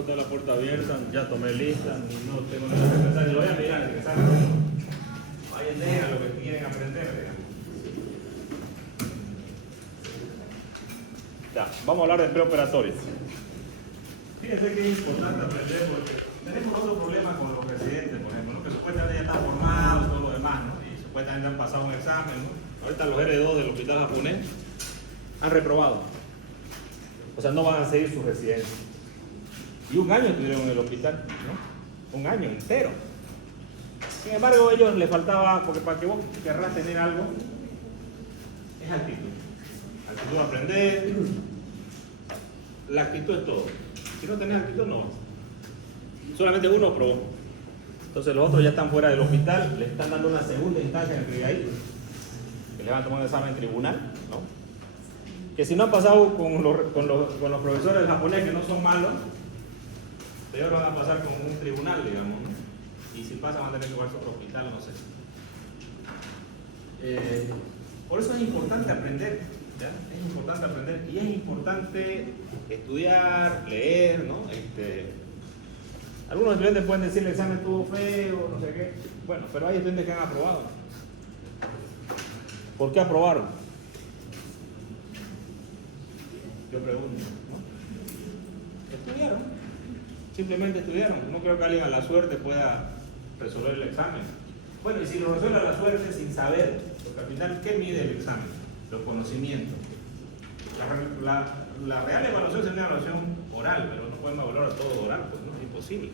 rato está la puerta abierta, ya tomé lista, no tengo nada que pensar, y lo voy a mirar, que salga uno. Vayan a lo que quieren aprender, digamos. Ya, vamos a hablar de preoperatorios. Fíjense que es importante aprender porque tenemos otro problema con los residentes, por ejemplo, ¿no? Que supuestamente ya están formados y todo lo demás, ¿no? Y supuestamente han pasado un examen, ¿no? Ahorita los R2 del hospital japonés han reprobado. O sea, no van a seguir su residencia. Y un año estuvieron en el hospital, ¿no? Un año entero. Sin embargo, a ellos les faltaba, porque para que vos querrás tener algo, es actitud. Actitud a aprender. La actitud es todo. Si no tenés actitud, no vas. Solamente uno probó. Entonces los otros ya están fuera del hospital, le están dando una segunda instancia en el que le van a tomar un examen en tribunal, ¿no? Que si no han pasado con los profesores del japonés, que no son malos, de ahora van a pasar con un tribunal, digamos, ¿no? Y si pasan van a tener que llevarse a otro hospital, no sé. Por eso es importante aprender, ¿ya? Es importante aprender y es importante estudiar, leer, ¿no? Algunos estudiantes pueden decir el examen estuvo feo, no sé qué. Bueno, pero hay estudiantes que han aprobado. ¿Por qué aprobaron? Yo pregunto, ¿no? Estudiaron. Simplemente estudiaron. No creo que alguien a la suerte pueda resolver el examen. Bueno, y si lo resuelve a la suerte sin saber, porque al final, ¿qué mide el examen? Los conocimientos. La real evaluación es una evaluación oral, pero no podemos evaluar todo oral, pues no, es imposible.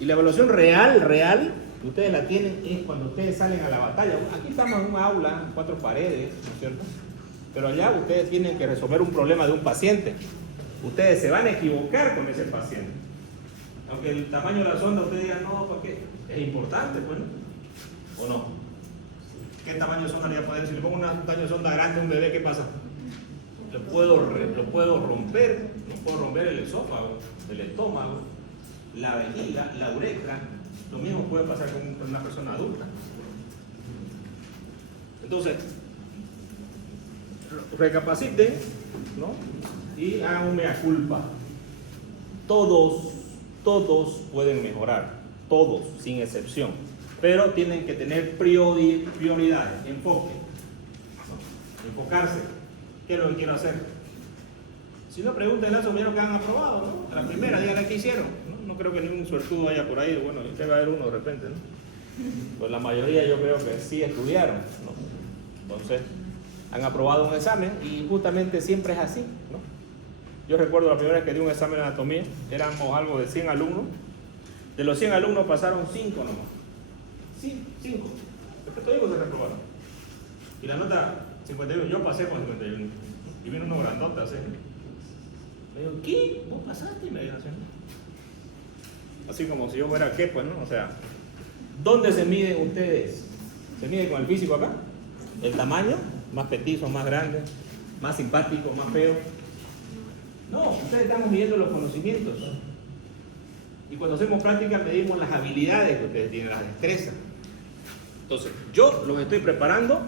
Y la evaluación real, que ustedes la tienen, es cuando ustedes salen a la batalla. Aquí estamos en un aula, 4 paredes, ¿no es cierto? Pero allá ustedes tienen que resolver un problema de un paciente. Ustedes se van a equivocar con ese paciente. Aunque el tamaño de la sonda, ustedes digan, no, ¿por qué? Es importante, pues, ¿no? ¿O no? ¿Qué tamaño de sonda le voy a poner? Si le pongo un tamaño de sonda grande a un bebé, ¿qué pasa? Lo puedo romper, no puedo romper el esófago, el estómago, la vejiga, la uretra. Lo mismo puede pasar con una persona adulta. Entonces, recapaciten, ¿no? Y hagan un mea culpa. Todos pueden mejorar, todos, sin excepción. Pero tienen que tener prioridades, enfoque, ¿no? Enfocarse. ¿Qué es lo que quiero hacer? Si no, pregúntenle a esos que han aprobado, ¿no? A la primera, díganle qué hicieron, ¿no? No creo que ningún suertudo haya por ahí, bueno, debe haber uno de repente, ¿no? Pues la mayoría yo creo que sí estudiaron, ¿no? Entonces, han aprobado un examen y justamente siempre es así, ¿no? Yo recuerdo la primera vez que di un examen de anatomía, éramos algo de 100 alumnos, de los 100 alumnos pasaron 5 nomás. Sí, 5. Después todos se reprobaron. Y la nota 51, yo pasé con 51. Y vino uno grandote así. Me dijo, ¿qué? ¿Vos pasaste? Y me dijo así como si yo fuera qué, pues, ¿no? O sea, ¿dónde se miden ustedes? ¿Se mide con el físico acá? ¿El tamaño? Más petizo, más grande, más simpático, más feo. No, ustedes estamos midiendo los conocimientos. Y cuando hacemos práctica medimos las habilidades que ustedes tienen, las destrezas. Entonces, yo los estoy preparando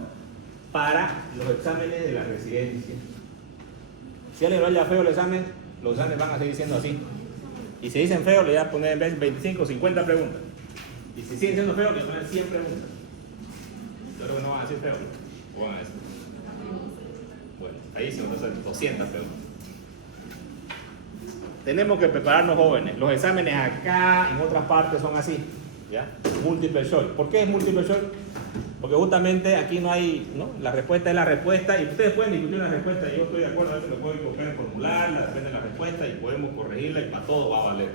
para los exámenes de la residencia. Si a alguien le vaya feo el examen, los exámenes van a seguir siendo así. Y si dicen feo, le voy a poner en vez de 25 o 50 preguntas. Y si siguen siendo feos, le voy a poner 100 preguntas. Yo creo que no van a decir feo, ¿no? O van a decir. Bueno, ahí se nos hacen 200 preguntas. Tenemos que prepararnos jóvenes. Los exámenes acá, en otras partes, son así, ¿ya? Múltiple choice. ¿Por qué es múltiple choice? Porque justamente aquí no hay, ¿no? La respuesta es la respuesta y ustedes pueden discutir la respuesta y yo estoy de acuerdo, a veces lo puedo equivocar en formularla, depende de la respuesta y podemos corregirla y para todo va a valer,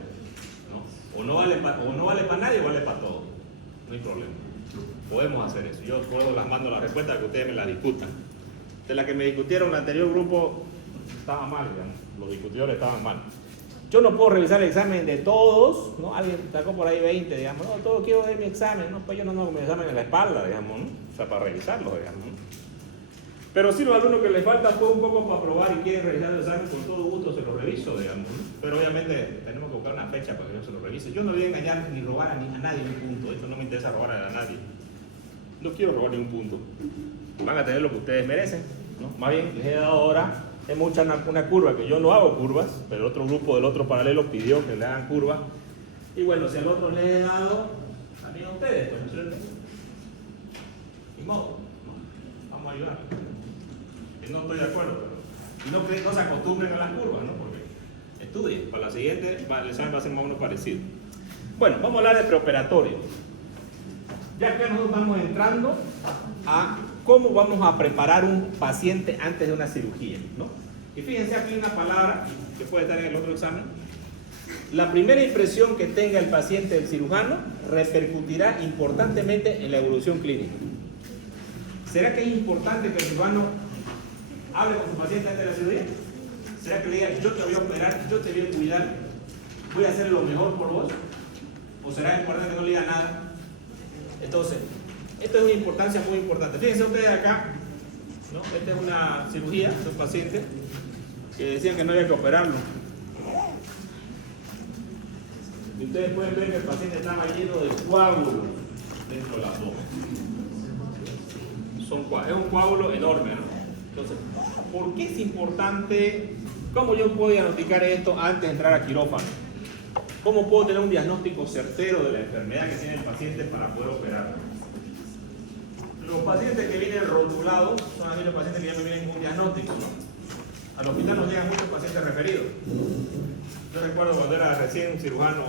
¿no? O no vale para nadie o vale para todo. No hay problema. Podemos hacer eso. Yo les mando la respuesta que ustedes me la discutan. De la que me discutieron el anterior grupo estaba mal, digamos. Los discutidores estaban mal. Yo no puedo revisar el examen de todos, ¿no? Alguien sacó por ahí 20, digamos, no, todos quiero ver mi examen, no, pues yo no hago mi examen en la espalda, digamos, ¿no? O sea, para revisarlo, digamos, ¿no? Pero si los alumnos que les falta fue un poco para probar y quieren revisar el examen, con todo gusto se lo reviso, digamos, ¿no? Pero obviamente tenemos que buscar una fecha para que yo se lo revise. Yo no voy a engañar ni robar a nadie un punto, esto no me interesa robar a nadie. No quiero robar ningún punto. Van a tener lo que ustedes merecen, ¿no? Más bien les he dado ahora Es una curva que yo no hago curvas, pero el otro grupo del otro paralelo pidió que le hagan curvas. Y bueno, si al otro le he dado, también a ustedes, pues, ¿no es cierto? Ni modo, ¿no? Vamos a ayudar. Que no estoy de acuerdo, pero no se acostumbren a las curvas, ¿no? Porque estudien, para la siguiente el examen va a ser más o menos parecido. Bueno, vamos a hablar de preoperatorio. Ya que nosotros estamos entrando a cómo vamos a preparar un paciente antes de una cirugía, ¿no? Y fíjense, aquí hay una palabra que puede estar en el otro examen. La primera impresión que tenga el paciente del cirujano repercutirá importantemente en la evolución clínica. ¿Será que es importante que el cirujano hable con su paciente antes de la cirugía? ¿Será que le diga, yo te voy a operar, yo te voy a cuidar, voy a hacer lo mejor por vos? ¿O será importante que no le diga nada? Entonces, esto es una importancia muy importante. Fíjense ustedes acá, ¿no? Esta es una cirugía de un paciente que decían que no había que operarlo. Y ustedes pueden ver que el paciente estaba lleno de coágulos dentro del abdomen. Es un coágulo enorme, ¿no? Entonces, ¿por qué es importante? ¿Cómo yo puedo diagnosticar esto antes de entrar a quirófano? ¿Cómo puedo tener un diagnóstico certero de la enfermedad que tiene el paciente para poder operarlo? Los pacientes que vienen rotulados son aquellos pacientes que ya me vienen con un diagnóstico, ¿no? Al hospital nos llegan muchos pacientes referidos. Yo recuerdo cuando era recién cirujano,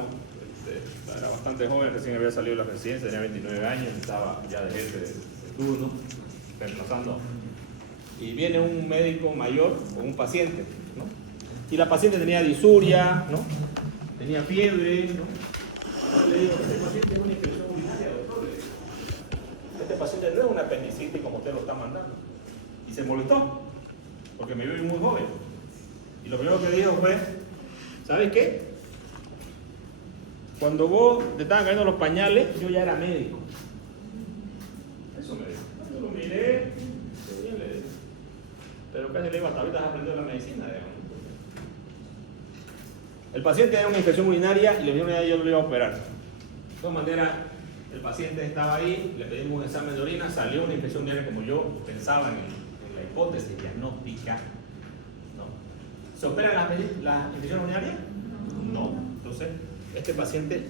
era bastante joven, recién había salido de la residencia, tenía 29 años, estaba ya de jefe de turno, reemplazando. Y viene un médico mayor con un paciente, ¿no? Y la paciente tenía disuria, ¿no? Tenía fiebre, ¿no? Yo le digo, este paciente es una infección urinaria, doctor. Este paciente no es una apendicitis como usted lo está mandando. Y se molestó, porque me vio muy joven. Y lo primero que dijo fue, ¿sabes qué? Cuando vos te estaban cayendo los pañales, yo ya era médico. Eso me dijo. Yo lo miré, bien le dije. Pero casi le digo, hasta ahorita has aprendido la medicina, digamos. El paciente tenía una infección urinaria y le dijeron que yo lo iba a operar. De todas maneras, el paciente estaba ahí, le pedimos un examen de orina, salió una infección urinaria como yo pensaba en la hipótesis diagnóstica. ¿No? ¿Se operan las infecciones urinarias? No. Entonces, este paciente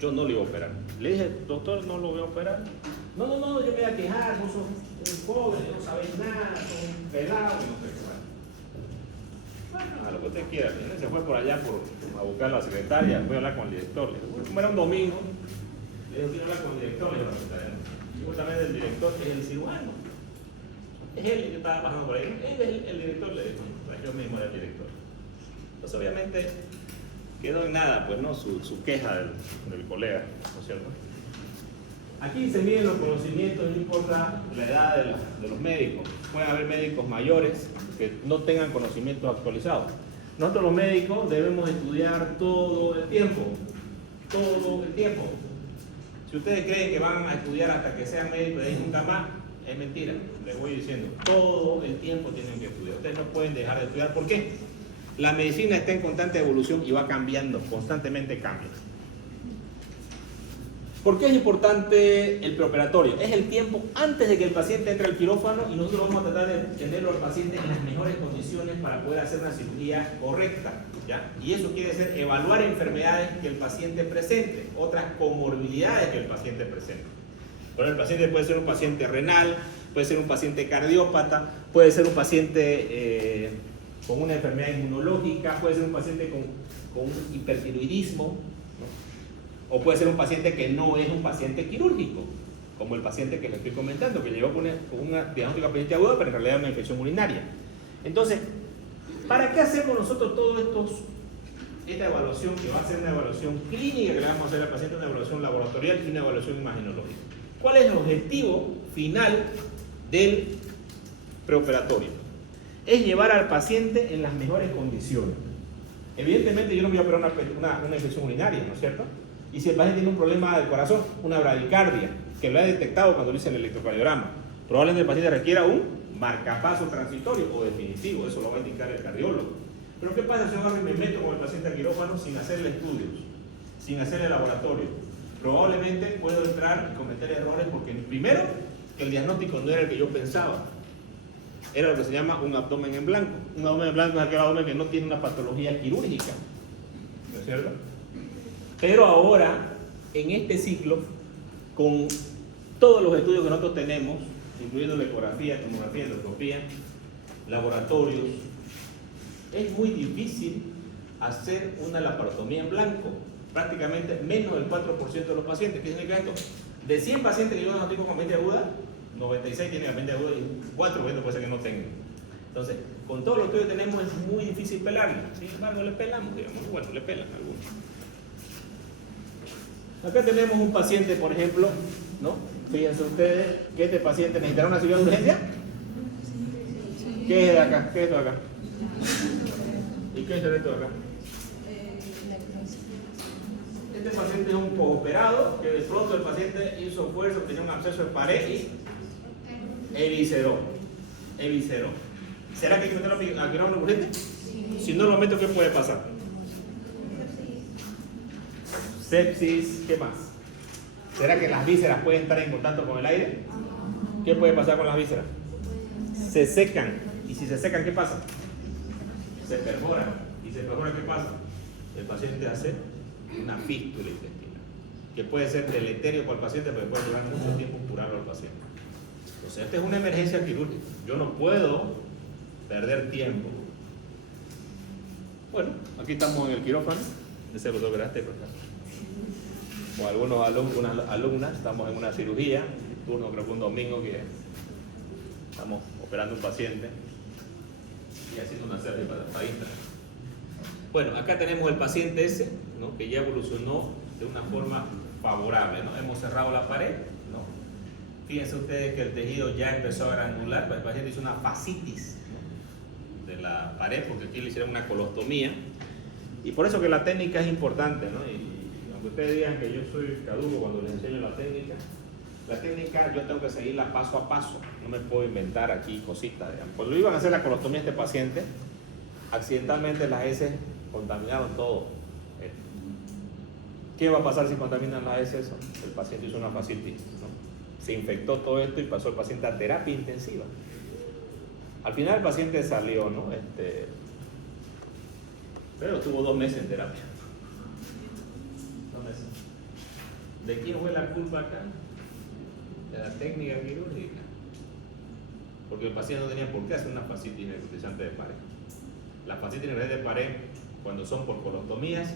yo no lo iba a operar. Le dije, doctor, no lo voy a operar. No, yo me voy a quejar, vos sos un joven, no sabés nada, sos un pelado, no sé qué. Bueno, a lo que usted quiera. Se fue por allá a buscar a la secretaria, voy a hablar con el director. Le dije, como era un domingo, le dije, voy a hablar con el director, le dije a la secretaria. Y justamente el director es el cirujano. Es él que estaba pasando por ahí. Él es el director, le dijo, yo mismo era el director. Entonces obviamente quedó en nada, pues no, su queja del colega, ¿no es cierto? Aquí se miden los conocimientos, no importa la edad de los médicos. Pueden haber médicos mayores que no tengan conocimientos actualizados. Nosotros los médicos debemos estudiar todo el tiempo. Todo el tiempo. Si ustedes creen que van a estudiar hasta que sean médicos y ahí nunca más, es mentira. Les voy diciendo, todo el tiempo tienen que estudiar. Ustedes no pueden dejar de estudiar. ¿Por qué? La medicina está en constante evolución y va cambiando, constantemente cambia. ¿Por qué es importante el preoperatorio? Es el tiempo antes de que el paciente entre al quirófano y nosotros vamos a tratar de tenerlo al paciente en las mejores condiciones para poder hacer una cirugía correcta, ¿ya? Y eso quiere decir evaluar enfermedades que el paciente presente, otras comorbilidades que el paciente presente. Pero el paciente puede ser un paciente renal, puede ser un paciente cardiópata, puede ser un paciente con una enfermedad inmunológica, puede ser un paciente con un hipertiroidismo, ¿no? O puede ser un paciente que no es un paciente quirúrgico, como el paciente que les estoy comentando, que llegó con una diagnóstica apendicitis aguda, pero en realidad es una infección urinaria. Entonces, ¿para qué hacemos nosotros esta evaluación, que va a ser una evaluación clínica que le vamos a hacer al paciente, una evaluación laboratorial y una evaluación imagenológica? ¿Cuál es el objetivo final del preoperatorio? Es llevar al paciente en las mejores condiciones. Evidentemente yo no voy a operar una infección urinaria, ¿no es cierto? Y si el paciente tiene un problema del corazón, una bradicardia, que lo ha detectado cuando le hice el electrocardiograma, probablemente el paciente requiera un marcapaso transitorio o definitivo, eso lo va a indicar el cardiólogo. Pero ¿qué pasa si yo agarro y me meto con el paciente a quirófano sin hacerle estudios, sin hacerle laboratorio? Probablemente puedo entrar y cometer errores porque primero, que el diagnóstico no era el que yo pensaba. era lo que se llama un abdomen en blanco. Un abdomen en blanco es aquel abdomen que no tiene una patología quirúrgica, ¿no es cierto? Pero ahora, en este ciclo, con todos los estudios que nosotros tenemos, incluyendo la ecografía, tomografía, endoscopía, laboratorios, es muy difícil hacer una laparotomía en blanco. Prácticamente menos del 4% de los pacientes. ¿Qué significa esto? De 100 pacientes que llevan tipo con mente aguda, 96 tienen mente aguda y 4 puede ser que no tengan. Entonces, con todo lo que hoy tenemos es muy difícil pelarle. Sin embargo, le pelamos, digamos. Bueno, le pelan algunos. Acá tenemos un paciente, por ejemplo, ¿no? Fíjense ustedes que este paciente necesitará una cirugía de urgencia. ¿Qué es de acá? ¿Qué es esto de acá? ¿Y qué es esto de acá? Este paciente es un postoperado que de pronto el paciente hizo fuerza, tenía un absceso de pared y evisceró. ¿Será que hay que meterlo a quirófano urgente? Si no lo meto, ¿qué puede pasar? Sepsis, ¿qué más? ¿Será que las vísceras pueden estar en contacto con el aire? ¿Qué puede pasar con las vísceras? Se secan. Y si se secan, ¿qué pasa? Se perforan. Y se perforan, ¿qué pasa? El paciente hace una fístula intestinal, que puede ser deleterio para el paciente, pero puede durar mucho tiempo curarlo al paciente. Entonces, esta es una emergencia quirúrgica. Yo no puedo perder tiempo. Bueno, aquí estamos en el quirófano. Ese lo lograste, por ejemplo. Con algunos alumnas, estamos en una cirugía, turno creo que un domingo que estamos operando un paciente y haciendo una serie para Instagram. Bueno, acá tenemos el paciente ese, ¿no? Que ya evolucionó de una forma favorable, ¿no? Hemos cerrado la pared, ¿no? Fíjense ustedes que el tejido ya empezó a granular, el paciente hizo una fascitis, ¿no? De la pared, porque aquí le hicieron una colostomía, y por eso que la técnica es importante, ¿no? Y aunque ustedes digan que yo soy caduco cuando les enseño la técnica yo tengo que seguirla paso a paso, no me puedo inventar aquí cositas, digamos. Cuando iban a hacer la colostomía a este paciente, accidentalmente las heces contaminaron todo. ¿Qué va a pasar si contaminan las heces? El paciente hizo una fascitis, ¿no? Se infectó todo esto y pasó el paciente a terapia intensiva. Al final el paciente salió, ¿no? Pero estuvo 2 meses en terapia. 2 meses. ¿De quién fue la culpa acá? De la técnica quirúrgica. Porque el paciente no tenía por qué hacer una fascitis necrotizante de pared. Las fascitis necrotizantes de pared, cuando son por colostomías,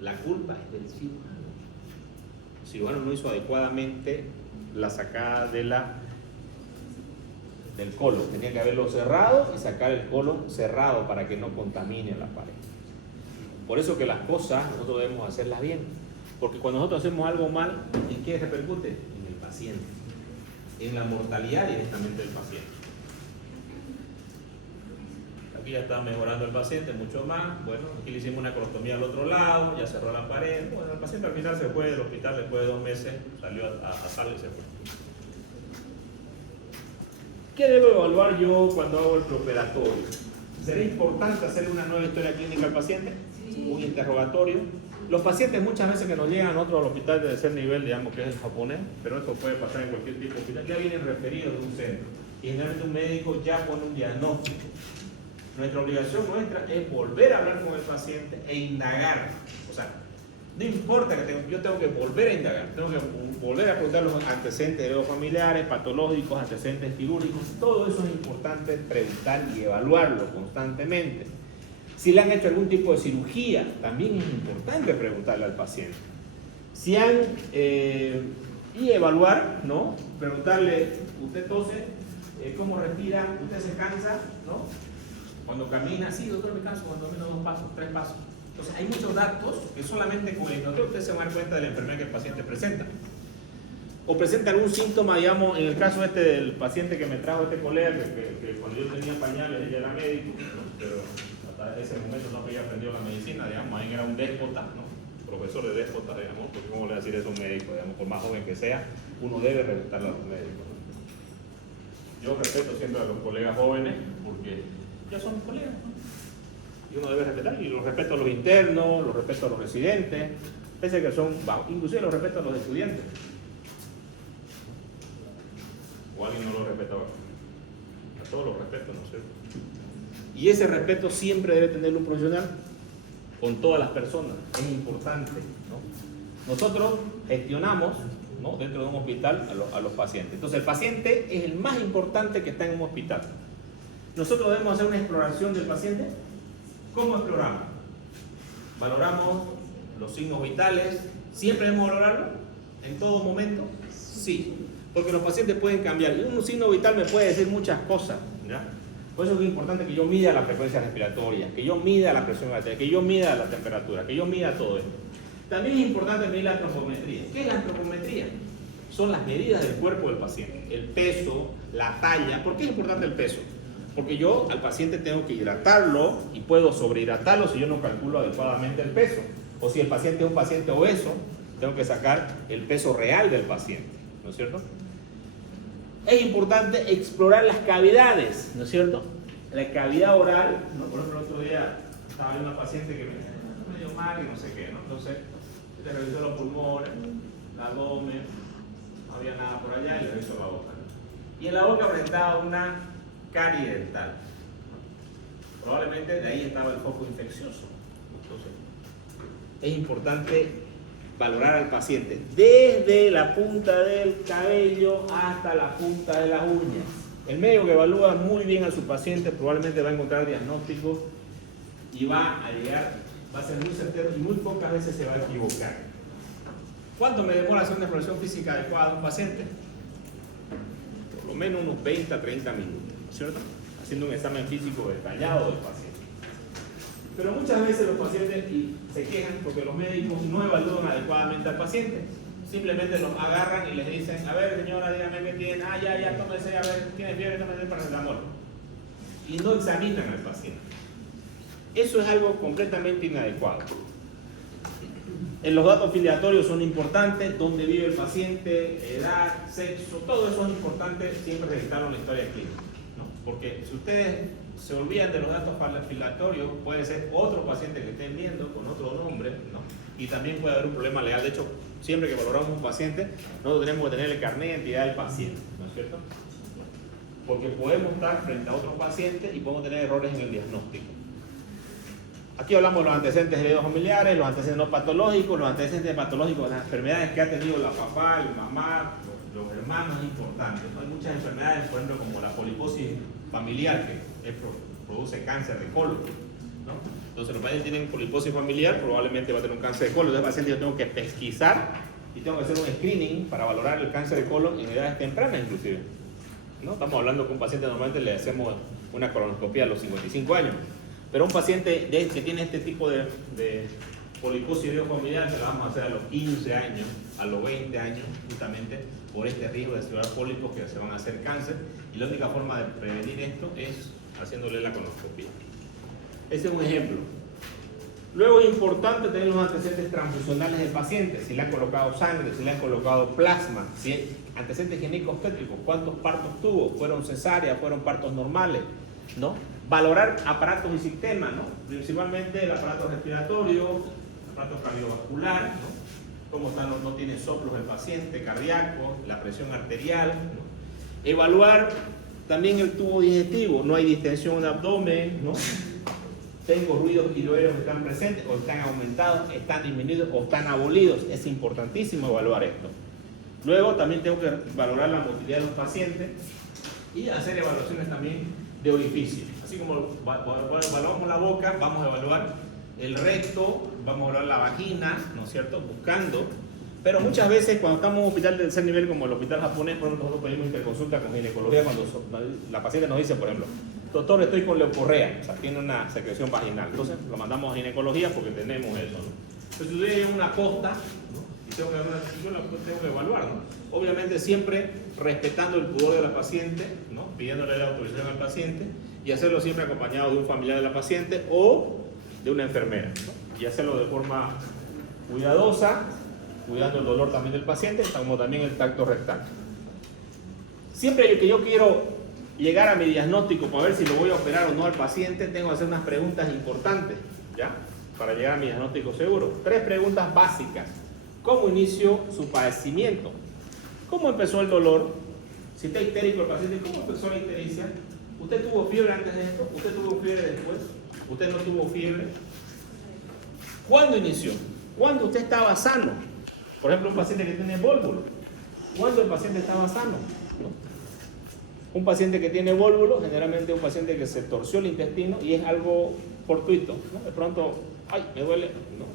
la culpa es del cirujano. El cirujano no hizo adecuadamente la sacada del colon. Tenía que haberlo cerrado y sacar el colon cerrado para que no contamine la pared. Por eso que las cosas nosotros debemos hacerlas bien. Porque cuando nosotros hacemos algo mal, ¿en qué repercute? En el paciente. En la mortalidad directamente del paciente. Aquí ya está mejorando el paciente mucho más. Bueno, aquí le hicimos una colostomía al otro lado, ya cerró la pared. Bueno, el paciente al final se fue del hospital después de 2 meses, salió a sala y se fue. ¿Qué debo evaluar yo cuando hago el preoperatorio? ¿Será importante hacerle una nueva historia clínica al paciente? Sí. Un interrogatorio. Los pacientes muchas veces que nos llegan a nosotros al hospital de tercer nivel, digamos que es el japonés, pero esto puede pasar en cualquier tipo de hospital, ya vienen referidos de un centro. Y generalmente un médico ya pone un diagnóstico. Nuestra obligación nuestra es volver a hablar con el paciente e indagar. O sea, no importa que yo tengo que volver a indagar, tengo que volver a preguntar los antecedentes familiares, patológicos, antecedentes quirúrgicos. Todo eso es importante preguntar y evaluarlo constantemente. Si le han hecho algún tipo de cirugía, también es importante preguntarle al paciente. Si han, y evaluar, ¿no? Preguntarle, usted tose, ¿cómo respira? ¿Usted se cansa? ¿No? Cuando camina, sí, doctor, me canso cuando camino 2 pasos, 3 pasos. Entonces, hay muchos datos que solamente con el hipnoterapia usted se va a dar cuenta de la enfermedad que el paciente presenta. O presenta algún síntoma, digamos, en el caso del paciente que me trajo este colega, que cuando yo tenía pañales, ella era médico, ¿no? Pero hasta ese momento no había aprendido la medicina, digamos, ahí era un déspota, ¿no? Profesor de déspota, digamos, porque cómo le voy a decir eso a un médico, digamos, por más joven que sea, uno debe respetarlo a los médicos, ¿no? Yo respeto siempre a los colegas jóvenes, porque ya son colegas, ¿no? Y uno debe respetar, y los respeto a los internos, los respeto a los residentes, pese que son, inclusive los respeto a los estudiantes. ¿O alguien no lo respetaba? todos los respetos, ¿no es cierto? Y ese respeto siempre debe tenerlo un profesional con todas las personas, es importante, ¿no? Nosotros gestionamos, ¿no?, dentro de un hospital a los pacientes. Entonces el paciente es el más importante que está en un hospital. Nosotros debemos hacer una exploración del paciente. ¿Cómo exploramos? Valoramos los signos vitales. ¿Siempre debemos valorarlo? ¿En todo momento? Sí, porque los pacientes pueden cambiar. Y un signo vital me puede decir muchas cosas, ¿ya? Por eso es importante que yo mida la frecuencia respiratoria, que yo mida la presión arterial, que yo mida la temperatura, que yo mida todo esto. También es importante medir la antropometría. ¿Qué es la antropometría? Son las medidas del cuerpo del paciente, el peso, la talla. ¿Por qué es importante el peso? Porque yo al paciente tengo que hidratarlo y puedo sobrehidratarlo si yo no calculo adecuadamente el peso. O si el paciente es un paciente obeso, tengo que sacar el peso real del paciente, ¿no es cierto? Es importante explorar las cavidades, ¿no es cierto? La cavidad oral, ¿no? Por ejemplo, el otro día estaba viendo una paciente que me dio mal y no sé qué, ¿no? Entonces, le revisó los pulmones, el abdomen, no había nada por allá y le revisó la boca. Y en la boca presentaba una carie dental, ¿no? Probablemente de ahí estaba el foco infeccioso. Entonces, es importante valorar al paciente desde la punta del cabello hasta la punta de las uñas. El médico que evalúa muy bien a su paciente probablemente va a encontrar diagnósticos y va a llegar, va a ser muy certero y muy pocas veces se va a equivocar. ¿Cuánto me demora hacer una exploración física adecuada a un paciente? Por lo menos unos 20 a 30 minutos, ¿no es cierto? Haciendo un examen físico detallado del paciente. Pero muchas veces los pacientes se quejan porque los médicos no evalúan adecuadamente al paciente. Simplemente los agarran y les dicen, a ver señora, dígame qué tiene, ya, tómese, a ver, tiene fiebre, tómese paracetamol. Y no examinan al paciente. Eso es algo completamente inadecuado. En los datos filiatorios son importantes, dónde vive el paciente, edad, sexo, todo eso es importante siempre registrarlo en la historia clínica, ¿no? Porque si ustedes se olvidan de los datos filiatorios, puede ser otro paciente que estén viendo con otro nombre, ¿no? Y también puede haber un problema legal. De hecho, siempre que valoramos un paciente, nosotros tenemos que tener el carnet de identidad del paciente, ¿no es cierto? Porque podemos estar frente a otros pacientes y podemos tener errores en el diagnóstico. Aquí hablamos de los antecedentes heredados familiares, los antecedentes no patológicos, los antecedentes patológicos de las enfermedades que ha tenido la papá, el mamá, los hermanos, es importante. Hay muchas enfermedades, por ejemplo, como la poliposis familiar, que produce cáncer de colon, ¿no? Entonces, los pacientes tienen poliposis familiar, probablemente va a tener un cáncer de colon. Entonces, paciente yo tengo que pesquisar y tengo que hacer un screening para valorar el cáncer de colon en edades tempranas, inclusive, ¿no? Estamos hablando que un paciente normalmente le hacemos una colonoscopia a los 55 años. Pero un paciente que tiene este tipo de poliposis familiar se la vamos a hacer a los 15 años, a los 20 años, justamente por este riesgo de desarrollar pólipos que se van a hacer cáncer. Y la única forma de prevenir esto es haciéndole la colonoscopia. Ese es un ejemplo. Luego es importante tener los antecedentes transfusionales del paciente, si le han colocado sangre, si le han colocado plasma, si hay antecedentes gineco-obstétricos, cuántos partos tuvo, fueron cesáreas, fueron partos normales, ¿no? Valorar aparatos y sistemas, ¿no? Principalmente el aparato respiratorio, el aparato cardiovascular, ¿no? Cómo está, no tiene soplos el paciente, cardíaco, la presión arterial, ¿no? Evaluar también el tubo digestivo, no hay distensión en el abdomen, ¿no? Tengo ruidos tiroideos que están presentes, o están aumentados, están disminuidos o están abolidos. Es importantísimo evaluar esto. Luego también tengo que valorar la motilidad de los pacientes y hacer evaluaciones también de orificio. Así como evaluamos la boca, vamos a evaluar el recto, vamos a evaluar la vagina, ¿no es cierto? Buscando. Pero muchas veces cuando estamos en un hospital de tercer nivel como el hospital japonés, por ejemplo, nosotros pedimos interconsulta con ginecología cuando la paciente nos dice, por ejemplo, doctor, estoy con leucorrea, o sea, tiene una secreción vaginal. Entonces lo mandamos a ginecología porque tenemos eso, ¿no? Entonces si usted lleva una posta, ¿no? Y yo la tengo que evaluar, ¿no? Obviamente siempre respetando el pudor de la paciente, ¿no? Pidiéndole la autorización al paciente y hacerlo siempre acompañado de un familiar de la paciente o de una enfermera, ¿no? Y hacerlo de forma cuidadosa, cuidando el dolor también del paciente, como también el tacto rectal. Siempre que yo quiero llegar a mi diagnóstico para ver si lo voy a operar o no al paciente, tengo que hacer unas preguntas importantes, ¿ya? Para llegar a mi diagnóstico seguro. 3 preguntas básicas. ¿Cómo inició su padecimiento? ¿Cómo empezó el dolor? Si está histérico el paciente, ¿cómo empezó la histericia? ¿Usted tuvo fiebre antes de esto? ¿Usted tuvo fiebre después? ¿Usted no tuvo fiebre? ¿Cuándo inició? ¿Cuándo usted estaba sano? Por ejemplo, un paciente que tiene vólvulo. ¿Cuándo el paciente estaba sano? ¿No? Un paciente que tiene vólvulo, generalmente un paciente que se torció el intestino y es algo fortuito, ¿no? De pronto, ¡ay, me duele! ¿No?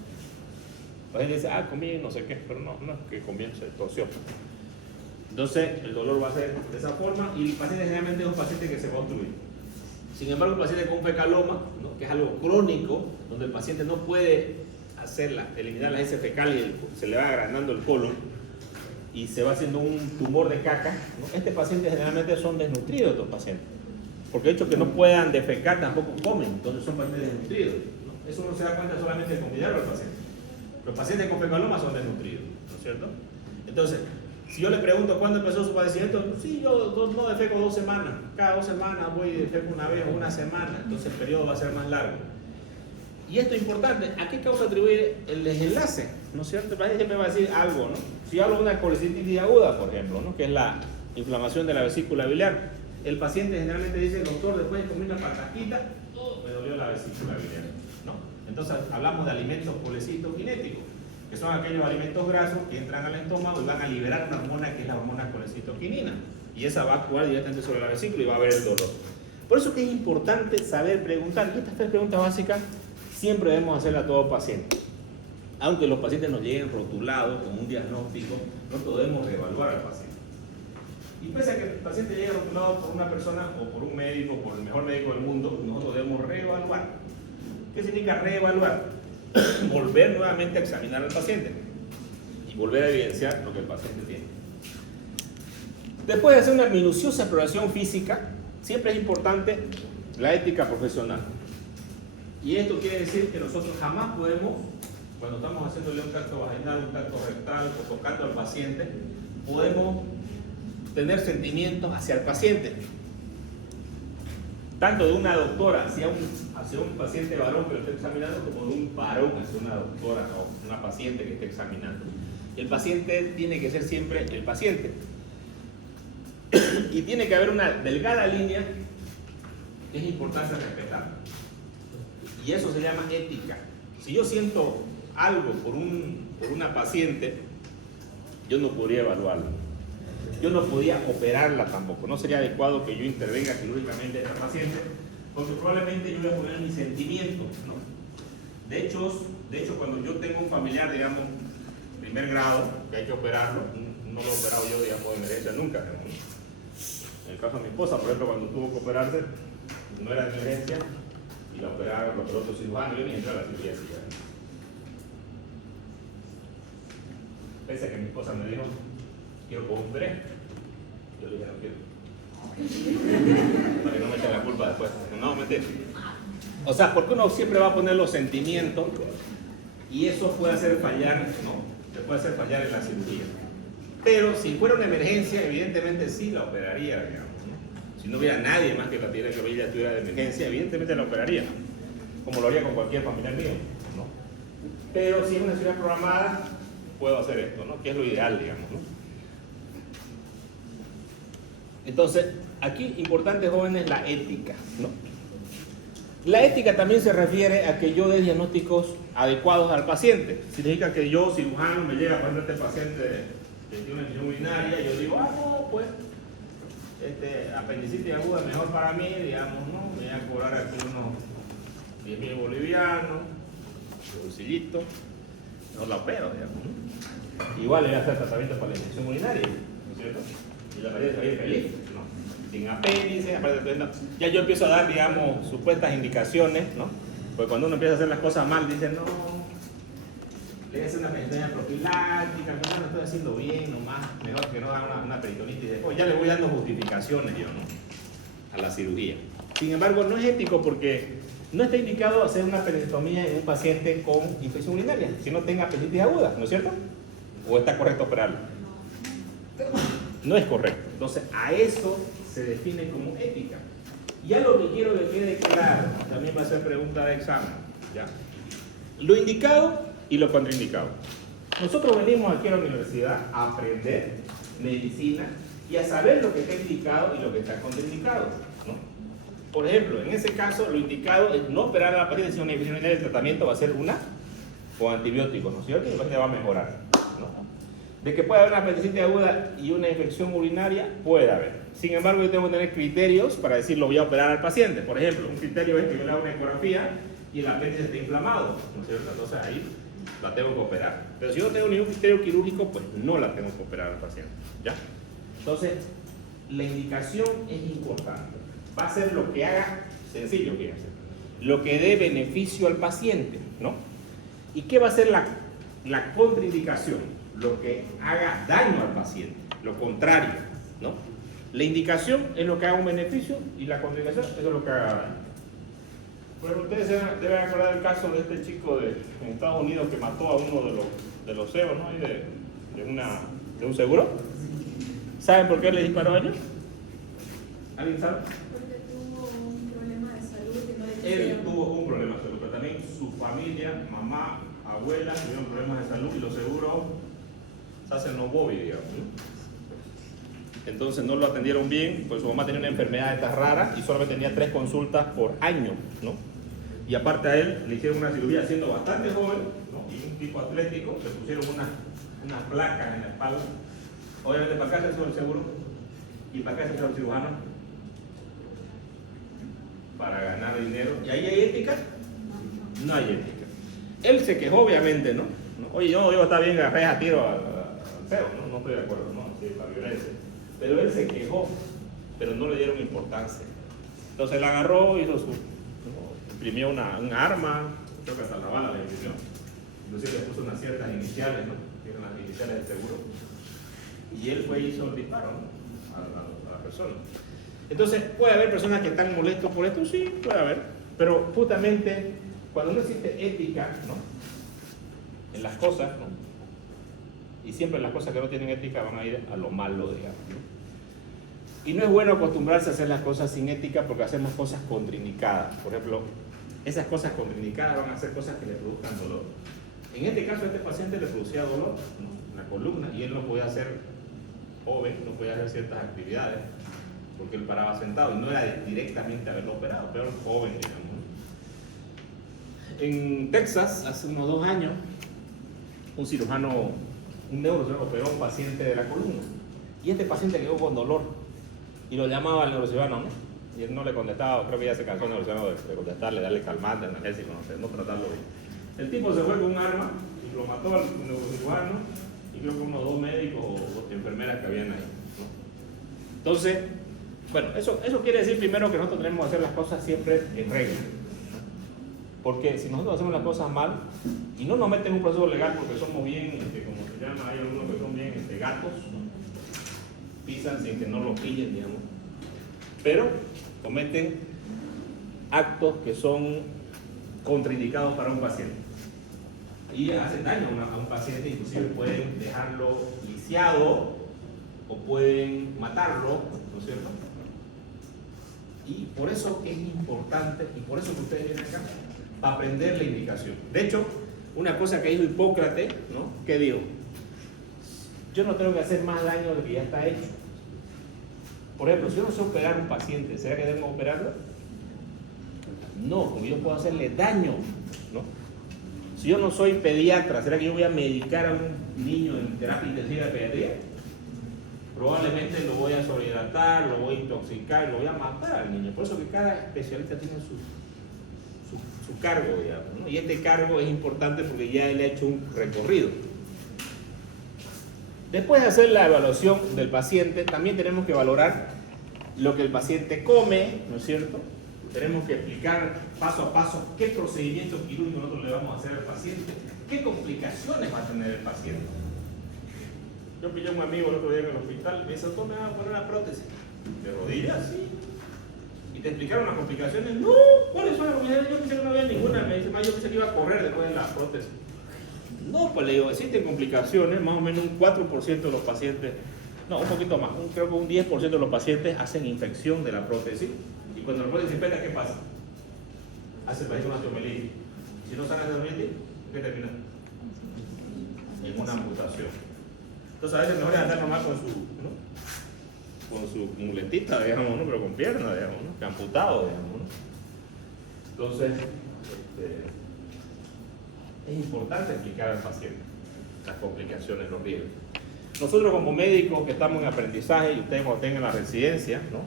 La gente dice, comí no sé qué, pero no es que comí, se torció. Entonces, el dolor va a ser de esa forma y el paciente generalmente es un paciente que se va a obstruir. Sin embargo, un paciente con fecaloma, ¿no? Que es algo crónico, donde el paciente no puede eliminar las heces fecales y se le va agrandando el colon y se va haciendo un tumor de caca, ¿no? Este paciente generalmente son desnutridos, estos pacientes. Porque el hecho que no puedan defecar tampoco comen, entonces son pacientes desnutridos, ¿no? Eso uno se da cuenta solamente con mirarlo al paciente. Los pacientes con fecaloma son desnutridos, ¿no es cierto? Entonces, si yo le pregunto cuándo empezó su padecimiento, sí, yo no defeco 2 semanas. Cada 2 semanas voy y defeco una vez o una semana, entonces el periodo va a ser más largo. Y esto es importante, ¿a qué causa atribuir el desenlace? ¿No es cierto? El paciente siempre va a decir algo, ¿no? Si hablo de una colecitis aguda, por ejemplo, ¿no? Que es la inflamación de la vesícula biliar, el paciente generalmente dice, doctor, después de comer una patasquita, me dolió la vesícula biliar, ¿no? Entonces hablamos de alimentos colecitoquinéticos, que son aquellos alimentos grasos que entran al estómago y van a liberar una hormona que es la hormona colecitoquinina, y esa va a actuar directamente sobre la vesícula y va a haber el dolor. Por eso que es importante saber preguntar, y estas 3 preguntas básicas siempre debemos hacerlas a todo paciente. Aunque los pacientes nos lleguen rotulados con un diagnóstico, nosotros debemos reevaluar al paciente. Y pese a que el paciente llegue rotulado por una persona o por un médico, por el mejor médico del mundo, nosotros debemos reevaluar. ¿Qué significa reevaluar? Volver nuevamente a examinar al paciente y volver a evidenciar lo que el paciente tiene. Después de hacer una minuciosa exploración física, siempre es importante la ética profesional. Y esto quiere decir que nosotros jamás podemos, cuando estamos haciéndole un tacto vaginal, un tacto rectal o tocando al paciente, podemos tener sentimientos hacia el paciente. Tanto de una doctora hacia un paciente varón que lo esté examinando, como de un varón hacia una doctora o una paciente que esté examinando. El paciente tiene que ser siempre el paciente. Y tiene que haber una delgada línea que es importante respetar. Y eso se llama ética. Si yo siento algo por una paciente, yo no podría evaluarla. Yo no podía operarla tampoco. No sería adecuado que yo intervenga quirúrgicamente en esa paciente, porque probablemente yo voy a poner mis sentimientos, ¿no? De hecho, cuando yo tengo un familiar, digamos, primer grado, que hay que operarlo, no lo he operado yo, digamos, de emergencia nunca, ¿no? En el caso de mi esposa, por ejemplo, cuando tuvo que operarse, no era de emergencia, y la operaron los otros cirujanos, yo ni entré a la cirugía así. Pese a que mi esposa me dijo, quiero con un bebé, yo le dije, no quiero. Para que no me echen la culpa después. No, mentira. O sea, porque uno siempre va a poner los sentimientos y eso puede hacer fallar, ¿no? Se puede hacer fallar en la cirugía. Pero si fuera una emergencia, evidentemente sí la operaría, digamos, ¿no? Si no hubiera nadie más que la tuviera, que ella tuviera de emergencia, evidentemente la operaría, como lo haría con cualquier familiar mío, ¿no? Pero si es una cirugía programada, puedo hacer esto, ¿no? Que es lo ideal, digamos, ¿no? Entonces, aquí importante, jóvenes, la ética, ¿no? La ética también se refiere a que yo dé diagnósticos adecuados al paciente. Significa que yo, cirujano, me llega, por ejemplo, este paciente que tiene una infección urinaria, y yo digo, no, pues, apendicitis aguda mejor para mí, digamos, ¿no? Me voy a cobrar aquí unos 10.000 bolivianos, de bolsillito, no la opero, digamos, ¿no? Igual le voy a hacer tratamiento para la infección urinaria, ¿no es cierto? Y la paciente va a ir feliz, ¿no? Sin apéndice, aparte, ya yo empiezo a dar, digamos, supuestas indicaciones, ¿no? Porque cuando uno empieza a hacer las cosas mal, dice, no, le voy a hacer una peritonitis profiláctica, no lo estoy haciendo bien, nomás, mejor que no haga una peritonitis después. Ya le voy dando justificaciones yo, ¿no? A la cirugía. Sin embargo, no es ético porque no está indicado hacer una peritonía en un paciente con infección urinaria, si no tenga apendicitis aguda, ¿no es cierto? ¿O está correcto operarlo? No es correcto. Entonces, a eso se define como ética. Ya lo que quiero que quede claro, también va a ser pregunta de examen, ¿ya? Lo indicado y lo contraindicado. Nosotros venimos aquí a la universidad a aprender medicina y a saber lo que está indicado y lo que está contraindicado, ¿no? Por ejemplo, en ese caso, lo indicado es no operar a la paciente, sino una infección urinaria. El tratamiento va a ser una con antibióticos, ¿no es cierto? Y el paciente va a mejorar, ¿no? De que puede haber una apendicitis aguda y una infección urinaria, puede haber. Sin embargo, yo tengo que tener criterios para decir lo voy a operar al paciente. Por ejemplo, un criterio es que yo le hago una ecografía y el apéndice está inflamado, ¿no es cierto? Entonces ahí la tengo que operar. Pero si yo no tengo ningún criterio quirúrgico, pues no la tengo que operar al paciente, ¿ya? Entonces, la indicación es importante. Va a ser lo que haga, sencillo, fíjense, lo que dé beneficio al paciente, ¿no? ¿Y qué va a ser la contraindicación? Lo que haga daño al paciente, lo contrario, ¿no? La indicación es lo que haga un beneficio y la contraindicación es lo que haga daño. Bueno, ustedes deben acordar el caso de este chico en Estados Unidos que mató a uno de los CEOs, ¿no? De un seguro. ¿Saben por qué le disparó a ellos? ¿Alguien sabe? Porque tuvo un problema de salud que no le Él quisieron. tuvo un problema de salud, pero también su familia, mamá, abuela, tuvieron problemas de salud y los seguros se hacen los bobby, digamos, ¿no? Entonces no lo atendieron bien, pues su mamá tenía una enfermedad de estas raras y solamente tenía 3 consultas por año, ¿no? Y aparte a él le hicieron una cirugía siendo bastante joven, ¿no? Y un tipo atlético, le pusieron unas placas en la espalda. Obviamente para acá se hizo el seguro y para acá se hizo el cirujano para ganar dinero. ¿Y ahí hay ética? No hay ética. Él se quejó, obviamente, ¿no? Oye, yo está bien, agarré a tiro al CEO, ¿no? No estoy de acuerdo, ¿no? Sí, la violencia. Pero él se quejó, pero no le dieron importancia. Entonces él agarró, hizo su, ¿no? Imprimió un arma, creo que hasta la bala le imprimió. Inclusive le puso unas ciertas iniciales, ¿no? Que eran las iniciales del seguro. Y él fue y hizo el disparo, ¿no? a la persona. Entonces, ¿puede haber personas que están molestos por esto? Sí, puede haber. Pero justamente, cuando no existe ética, ¿no? En las cosas, ¿no? Y siempre las cosas que no tienen ética van a ir a lo malo, digamos, ¿no? Y no es bueno acostumbrarse a hacer las cosas sin ética porque hacemos cosas contraindicadas. Por ejemplo, esas cosas contraindicadas van a ser cosas que le produzcan dolor. En este caso, a este paciente le producía dolor, ¿no? En la columna, y él no podía hacer, joven, no podía hacer ciertas actividades porque él paraba sentado y no era directamente haberlo operado, pero joven, digamos, ¿no? En Texas, hace unos 2 años, un cirujano, un neurocirujano operó a un paciente de la columna y este paciente quedó con dolor y lo llamaba al neurocirujano, ¿no? Y él no le contestaba, creo que ya se cansó el neurocirujano de contestarle, darle calmante, analgésico, no tratarlo bien. El tipo se fue con un arma y lo mató al neurocirujano y creo que unos 2 médicos o 2 enfermeras que habían ahí, ¿no? Entonces, bueno, eso quiere decir primero que nosotros tenemos que hacer las cosas siempre en regla. Porque si nosotros hacemos las cosas mal y no nos meten en un proceso legal porque somos bien, como se llama, hay algunos que son bien gatos, ¿no? Pisan sin que no los pillen, digamos, pero cometen actos que son contraindicados para un paciente y hacen daño a un paciente, inclusive pueden dejarlo lisiado o pueden matarlo, ¿no es cierto? Y por eso es importante, y por eso que ustedes vienen acá, para aprender la indicación. De hecho, una cosa que dijo Hipócrates, ¿no? ¿Qué dijo? Yo no tengo que hacer más daño de lo que ya está hecho. Por ejemplo, si yo no sé operar a un paciente, ¿será que debo operarlo? No, porque yo puedo hacerle daño, ¿no? Si yo no soy pediatra, ¿será que yo voy a medicar a un niño en terapia intensiva de pediatría? Probablemente lo voy a sobrehidratar, lo voy a intoxicar, lo voy a matar al niño. Por eso que cada especialista tiene su cargo, digamos, ¿no? Y este cargo es importante porque ya él ha hecho un recorrido. Después de hacer la evaluación del paciente, también tenemos que valorar lo que el paciente come, ¿no es cierto? Tenemos que explicar paso a paso qué procedimiento quirúrgico nosotros le vamos a hacer al paciente, qué complicaciones va a tener el paciente. Yo pillé a un amigo el otro día en el hospital y me dice, ¿cómo me van a poner una prótesis? ¿De rodillas? Sí. ¿Y te explicaron las complicaciones? No, ¿cuáles son las complicaciones? Yo pensé que no había ninguna. Me dice, yo pensé que iba a correr después de la prótesis. No, pues le digo, existen complicaciones, más o menos un 4% de los pacientes, no, un poquito más, creo que un 10% de los pacientes hacen infección de la prótesis. Y cuando la prótesis se infecta, ¿qué pasa? Hace el paciente una osteomelitis. Si no sana esa osteomelitis, ¿qué termina? En una amputación. Entonces a veces mejor es andar normal con su, ¿no? con su muletita, digamos, ¿no? Pero con pierna, digamos, ¿no? Amputado, digamos, ¿no? Entonces, es importante explicar al paciente las complicaciones, los riesgos. Nosotros como médicos que estamos en aprendizaje y ustedes cuando tengan la residencia, ¿no?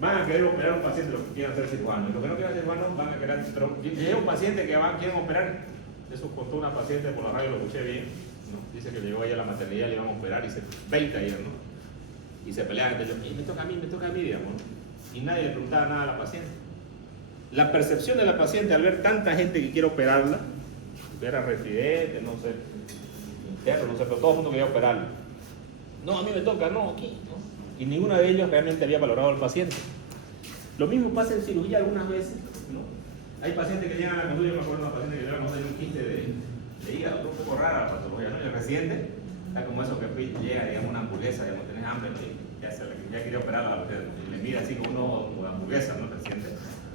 Van a querer operar a un paciente los que quieran ser cirujanos. Y los que no quieran ser cirujanos van a querer... Pero llega un paciente que quieren operar, eso contó una paciente por la radio, lo escuché bien, ¿no? Dice que llegó ella a la maternidad, le iban a operar y se 20 ayer, ¿no? Y se peleaban entre ellos, y me toca a mí, digamos, ¿no? Y nadie le preguntaba nada a la paciente. La percepción de la paciente al ver tanta gente que quiere operarla, ver a residentes, no sé, internos, no sé, pero todo el mundo quería operarla. No, a mí me toca, no, aquí, ¿no? Y ninguno de ellos realmente había valorado al paciente. Lo mismo pasa en cirugía algunas veces, ¿no? Hay pacientes que llegan a la consulta, yo me acuerdo de una paciente que lleva, no sé, un quiste de hígado, un poco rara la patología, ¿no? Y el residente está como eso que llega, digamos, una hamburguesa, digamos, tenés hambre, ¿no? Y ya quería operarla, y le mira así como uno de hamburguesa, ¿no? El residente.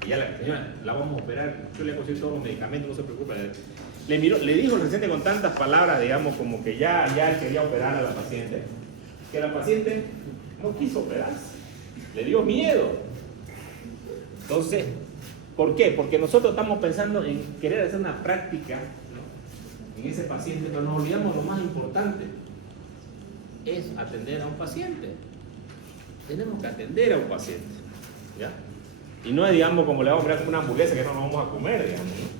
Y ya la señora, la vamos a operar, yo le consigo todos los medicamentos, no se preocupe. Le dijo el residente con tantas palabras, digamos, como que ya quería operar a la paciente, que la paciente no quiso operarse, le dio miedo. Entonces, ¿por qué? Porque nosotros estamos pensando en querer hacer una práctica, ¿no? En ese paciente, pero nos olvidamos lo más importante, es atender a un paciente. Tenemos que atender a un paciente, ¿ya? Y no es, digamos, como le vamos a operar como una hamburguesa que no nos vamos a comer, digamos, ¿no?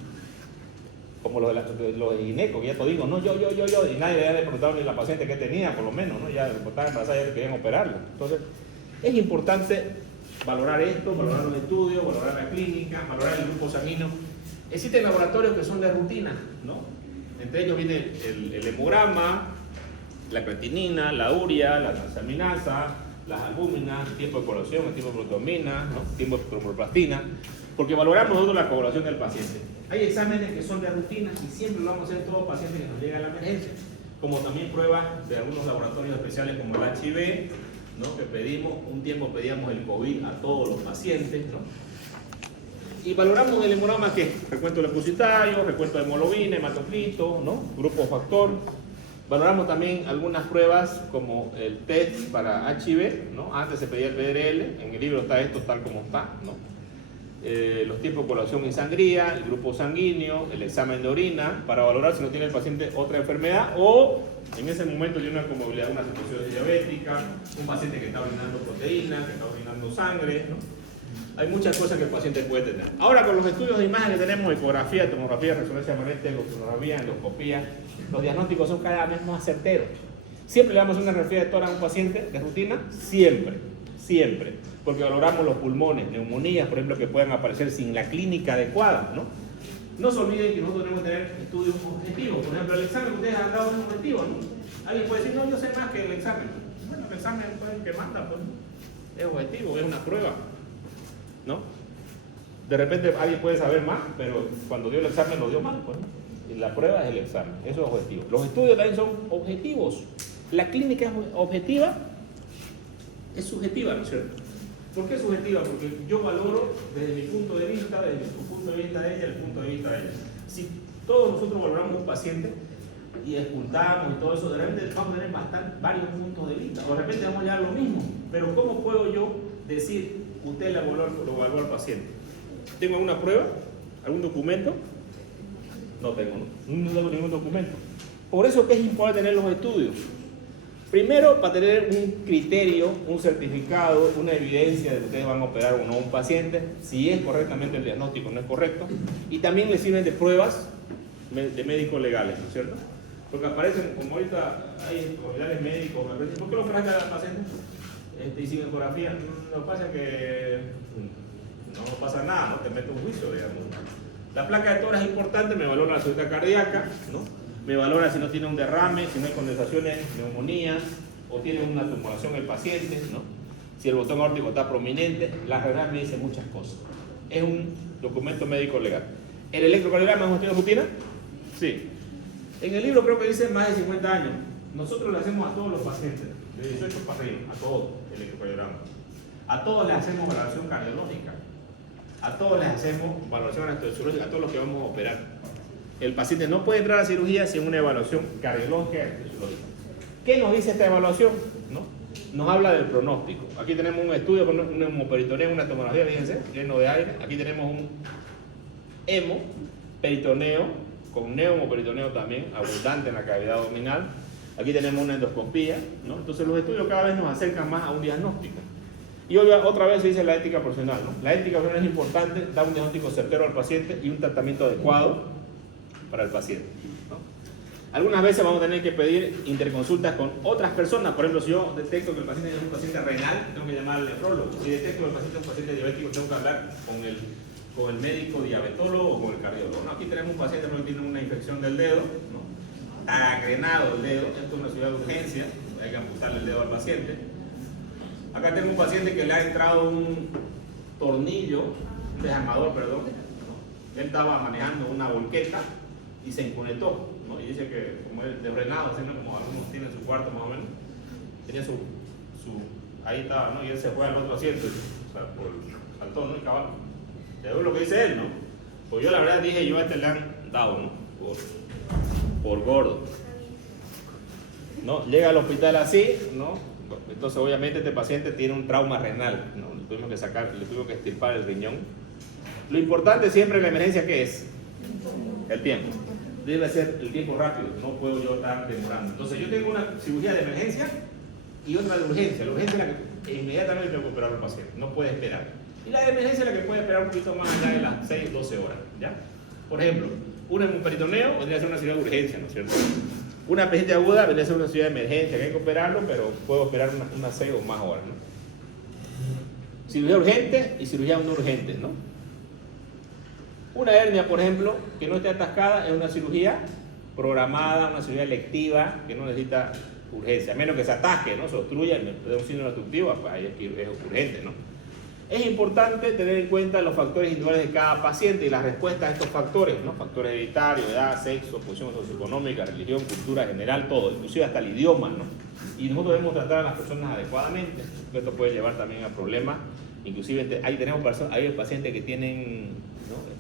Como los de ginecos, que ya te digo, no, yo, y nadie le preguntaba ni a la paciente qué tenía, por lo menos, ¿no? Ya le preguntaban embarazada, ya querían operarla. Entonces, es importante valorar esto, valorar los estudios, valorar la clínica, valorar el grupo sanguíneo. Existen laboratorios que son de rutina, ¿no? Entre ellos viene el hemograma, la creatinina, la urea, la transaminasa, las albúminas, el tiempo de coagulación, el tiempo de proteomina, ¿no? El tiempo de tromboplastina, porque valoramos nosotros la coagulación del paciente. Hay exámenes que son de rutina y siempre lo vamos a hacer todo paciente que nos llega a la emergencia, como también pruebas de algunos laboratorios especiales como el HIV, ¿no? Que pedimos, un tiempo pedíamos el COVID a todos los pacientes, ¿no? Y valoramos el hemograma que recuento leucocitario, recuento de hemoglobina, hematocrito, ¿no? Grupo factor. Valoramos también algunas pruebas como el test para HIV, ¿no? Antes se pedía el PDRL, en el libro está esto tal como está, ¿no? Los tiempos de coagulación y sangría, el grupo sanguíneo, el examen de orina, para valorar si no tiene el paciente otra enfermedad o en ese momento tiene una comorbilidad, una situación diabética, un paciente que está orinando proteína, que está orinando sangre, ¿no? Hay muchas cosas que el paciente puede tener. Ahora con los estudios de imagen que tenemos, ecografía, tomografía, resonancia magnética, sonografía, endoscopía, los diagnósticos son cada vez más certeros. ¿Siempre le damos una radiografía de tórax a un paciente de rutina? Siempre, porque valoramos los pulmones, neumonías, por ejemplo, que puedan aparecer sin la clínica adecuada, ¿no? No se olviden que nosotros tenemos que tener estudios objetivos. Por ejemplo, el examen que ustedes han dado es un objetivo, ¿no? Alguien puede decir, no, yo sé más que el examen. Bueno, el examen pues, el que manda, pues, es objetivo, es una prueba, ¿no? De repente alguien puede saber más, pero cuando dio el examen lo dio mal, pues, ¿no? Y la prueba es el examen, eso es objetivo. Los estudios también son objetivos. La clínica es objetiva, es subjetiva, ¿no es cierto? ¿Por qué es subjetiva? Porque yo valoro desde mi punto de vista, desde tu punto de vista de ella, el punto de vista de ella. Si todos nosotros valoramos un paciente y escuchamos y todo eso, de repente vamos a tener varios puntos de vista, o de repente vamos a llegar a lo mismo. Pero ¿cómo puedo yo decir, usted lo evaluó al paciente? ¿Tengo alguna prueba? ¿Algún documento? No tengo ningún documento. Por eso que es importante tener los estudios. Primero, para tener un criterio, un certificado, una evidencia de que ustedes van a operar o no a un paciente, si es correctamente el diagnóstico o no es correcto. Y también les sirven de pruebas de médicos legales, ¿no es cierto? Porque aparecen, como ahorita hay comunidades médicos, ¿por qué lo operaste al paciente? Y sin ecografía, no pasa que no pasa nada, no te meto un juicio, digamos. La placa de tórax es importante, me valora la salud cardíaca, ¿no? Me valora si no tiene un derrame, si no hay condensaciones, neumonías, o tiene una tumoración el paciente, ¿no? Si el botón aórtico está prominente, la radiografía me dice muchas cosas. Es un documento médico legal. ¿El electrocardiograma es un estudio de rutina? Sí. En el libro creo que dice más de 50 años. Nosotros le hacemos a todos los pacientes, de 18 para arriba, a todos el electrocardiograma. A todos les hacemos valoración cardiológica. A todos les hacemos valoración anestesiológica, a todos los que vamos a operar. El paciente no puede entrar a cirugía sin una evaluación cardiológica y anestesiológica. ¿Qué nos dice esta evaluación? ¿No? nos habla del pronóstico. Aquí tenemos un estudio con un hemoperitoneo, una tomografía, fíjense, lleno de aire. Aquí tenemos un hemoperitoneo con neumoperitoneo también, abundante en la cavidad abdominal. Aquí tenemos una endoscopía, ¿no? Entonces los estudios cada vez nos acercan más a un diagnóstico. Y hoy otra vez se dice la ética profesional, ¿no? La ética profesional es importante, da un diagnóstico certero al paciente y un tratamiento adecuado para el paciente, ¿no? Algunas veces vamos a tener que pedir interconsultas con otras personas. Por ejemplo, si yo detecto que el paciente es un paciente renal, tengo que llamar al nefrólogo. Si detecto que el paciente es un paciente diabético, tengo que hablar con el médico diabetólogo o con el cardiólogo, ¿no? Aquí tenemos un paciente que tiene una infección del dedo, ¿no? Agrenado el dedo, esto es una ciudad de urgencia, hay que amputarle el dedo al paciente. Acá tengo un paciente que le ha entrado un tornillo, un desarmador, perdón, ¿no? Él estaba manejando una volqueta y se encunetó, ¿no? Y dice que como es desfrenado, como algunos tienen su cuarto más o menos, tenía ahí estaba, ¿no? Y él se fue al otro asiento, o sea, saltó, ¿no? Y caballo. Ya ves lo que dice él, ¿no? Pues yo la verdad dije, yo a este le han dado, ¿no? Por gordo, ¿no? Llega al hospital así, ¿no? Entonces obviamente este paciente tiene un trauma renal, ¿no? Le tuvimos que extirpar el riñón. Lo importante siempre en la emergencia, ¿qué es? El tiempo. Debe ser el tiempo rápido, no puedo yo estar demorando. Entonces yo tengo una cirugía de emergencia y otra de urgencia. La urgencia es la que inmediatamente tengo que operar al paciente, no puede esperar. Y la de emergencia es la que puede esperar un poquito más allá de las 6, 12 horas, ¿ya? Por ejemplo, un hemoperitoneo vendría a ser una cirugía de urgencia, ¿no es cierto? Una apendicitis aguda vendría a ser una cirugía de emergencia, que hay que operarlo, pero puedo esperar unas 6 o más horas, ¿no? Cirugía urgente y cirugía no urgente, ¿no? Una hernia, por ejemplo, que no esté atascada, es una cirugía programada, una cirugía electiva, que no necesita urgencia, a menos que se atasque, ¿no? Se obstruya, de un síndrome obstructivo, pues ahí es urgente, ¿no? Es importante tener en cuenta los factores individuales de cada paciente y las respuestas a estos factores, ¿no? Factores hereditarios, edad, sexo, posición socioeconómica, religión, cultura general, todo, inclusive hasta el idioma, ¿no? Y nosotros debemos tratar a las personas adecuadamente, porque esto puede llevar también a problemas. Inclusive ahí tenemos hay pacientes que tienen, ¿no?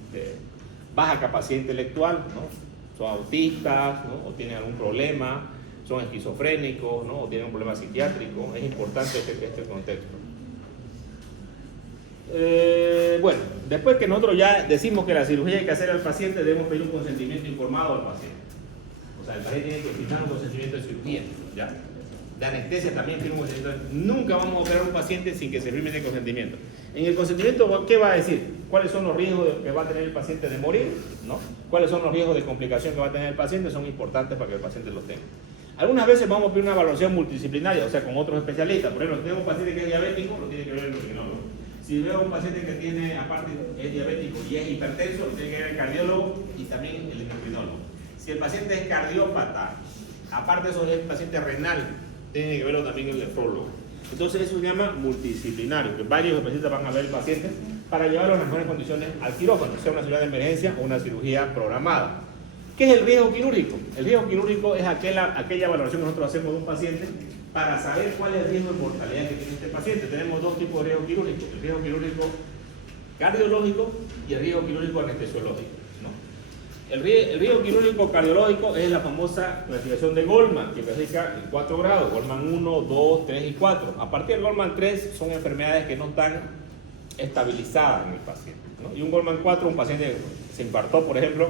Baja capacidad intelectual, ¿no? Son autistas, ¿no? O tienen algún problema, son esquizofrénicos, ¿no? O tienen un problema psiquiátrico. Es importante este contexto. Bueno, después que nosotros ya decimos que la cirugía hay que hacer al paciente, debemos pedir un consentimiento informado al paciente. O sea, el paciente tiene que firmar un consentimiento de cirugía, ¿ya? De anestesia también firma un consentimiento. Nunca vamos a operar a un paciente sin que se firme ese consentimiento. En el consentimiento, ¿qué va a decir? ¿Cuáles son los riesgos que va a tener el paciente de morir? ¿No? ¿Cuáles son los riesgos de complicación que va a tener el paciente? Son importantes para que el paciente los tenga. Algunas veces vamos a pedir una evaluación multidisciplinaria, o sea, con otros especialistas. Por ejemplo, si tenemos un paciente que es diabético, lo tiene que ver el endocrinólogo. Si veo un paciente que tiene, aparte, es diabético y es hipertenso, lo tiene que ver el cardiólogo y también el endocrinólogo. Si el paciente es cardiópata, aparte de eso es el paciente renal, tiene que verlo también el nefrólogo. Entonces eso se llama multidisciplinario, que varios especialistas van a ver el paciente para llevarlo en las mejores condiciones al quirófano, sea una cirugía de emergencia o una cirugía programada. ¿Qué es el riesgo quirúrgico? El riesgo quirúrgico es aquella valoración que nosotros hacemos de un paciente para saber cuál es el riesgo de mortalidad que tiene este paciente. Tenemos dos tipos de riesgo quirúrgico: el riesgo quirúrgico cardiológico y el riesgo quirúrgico anestesiológico, ¿no? El riesgo quirúrgico cardiológico es la famosa clasificación de Goldman, que clasifica en 4 grados: Goldman 1, 2, 3 y 4. A partir del Goldman 3 son enfermedades que no están estabilizadas en el paciente, ¿no? Y un Goldman 4, un paciente se infartó, por ejemplo,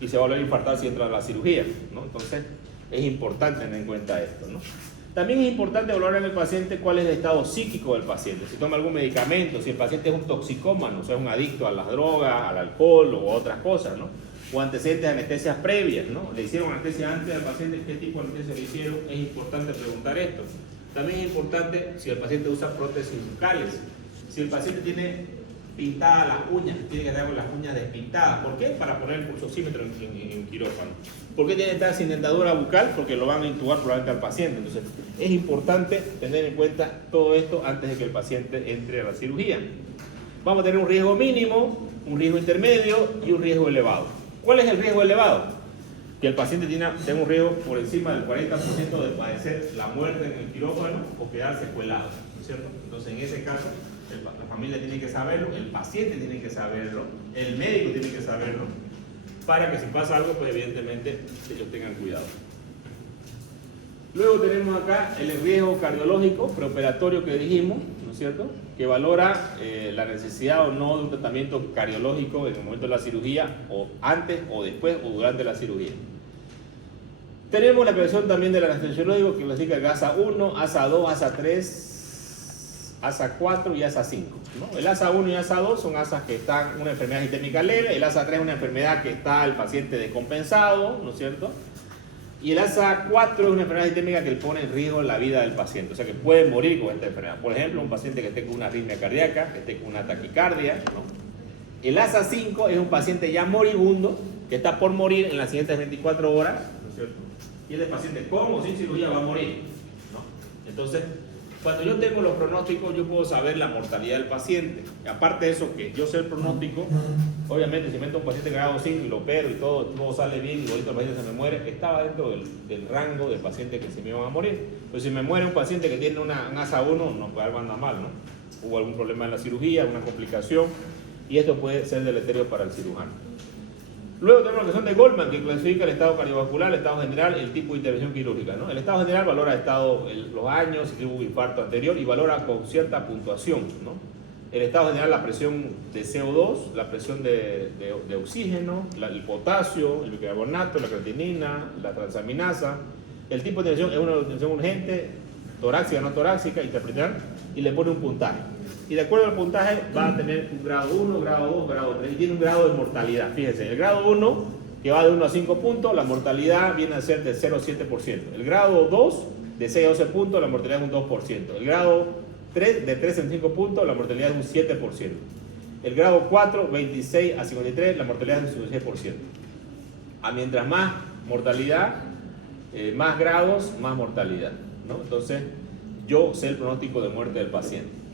y se va a volver a infartar si entra a la cirugía, ¿no? Entonces es importante tener en cuenta esto, ¿no? También es importante valorar en el paciente cuál es el estado psíquico del paciente, si toma algún medicamento, si el paciente es un toxicómano, o sea, un adicto a las drogas, al alcohol o a otras cosas, ¿no? O antecedentes de anestesias previas, ¿no? Le hicieron anestesia antes al paciente, ¿qué tipo de anestesia le hicieron? Es importante preguntar esto. También es importante si el paciente usa prótesis bucales, si el paciente tiene pintadas las uñas, tiene que estar con las uñas despintadas. ¿Por qué? Para poner el pulsosímetro en quirófano. ¿Por qué tiene que estar sin dentadura bucal? Porque lo van a intubar probablemente al paciente. Entonces es importante tener en cuenta todo esto antes de que el paciente entre a la cirugía. Vamos a tener un riesgo mínimo, un riesgo intermedio y un riesgo elevado. ¿Cuál es el riesgo elevado? Que el paciente tenga un riesgo por encima del 40% de padecer la muerte en el quirófano o quedar secuelado, ¿no es cierto? Entonces en ese caso la familia tiene que saberlo, el paciente tiene que saberlo, el médico tiene que saberlo, para que si pasa algo, pues evidentemente ellos tengan cuidado. Luego tenemos acá el riesgo cardiológico preoperatorio que dijimos, ¿no es cierto? Que valora la necesidad o no de un tratamiento cardiológico en el momento de la cirugía, o antes, o después, o durante la cirugía. Tenemos la creación también del anestesiológico que clasifica el ASA 1, ASA 2, ASA 3, ASA 4 y ASA 5, ¿no? El ASA 1 y ASA 2 son ASAs que están una enfermedad sistémica leve, el ASA 3 es una enfermedad que está el paciente descompensado, ¿no es cierto? Y el ASA 4 es una enfermedad sistémica que pone en riesgo la vida del paciente, o sea que puede morir con esta enfermedad. Por ejemplo, un paciente que esté con una arritmia cardíaca, que esté con una taquicardia, ¿no? El ASA 5 es un paciente ya moribundo, que está por morir en las siguientes 24 horas, ¿no es cierto? Y este paciente con o sin cirugía va a morir, ¿no? Entonces, cuando yo tengo los pronósticos, yo puedo saber la mortalidad del paciente. Y aparte de eso, que yo sé el pronóstico, obviamente si meto a un paciente grado 5 y lo opero y todo sale bien y ahorita el paciente se me muere, estaba dentro del rango del paciente que se me iban a morir. Pues si me muere un paciente que tiene un ASA 1, no, pues algo anda mal, ¿no? Hubo algún problema en la cirugía, alguna complicación, y esto puede ser deleterio para el cirujano. Luego tenemos la cuestión de Goldman, que clasifica el estado cardiovascular, el estado general y el tipo de intervención quirúrgica, ¿no? El estado general valora los años, si tuvo un infarto anterior, y valora con cierta puntuación, ¿no? El estado general, la presión de CO2, la presión de oxígeno, el potasio, el bicarbonato, la creatinina, la transaminasa. El tipo de intervención es una intervención urgente, torácica, no torácica, interpretar, y le pone un puntaje. Y de acuerdo al puntaje va a tener un grado 1, grado 2, grado 3, y tiene un grado de mortalidad. Fíjense, el grado 1, que va de 1 a 5 puntos, la mortalidad viene a ser de 0,7%. El grado 2, de 6 a 12 puntos, la mortalidad es un 2%. El grado 3, de 3 a 5 puntos, la mortalidad es un 7%. El grado 4, 26 a 53, la mortalidad es un 16%. A mientras más mortalidad, más grados, más mortalidad, ¿no? Entonces, yo sé el pronóstico de muerte del paciente.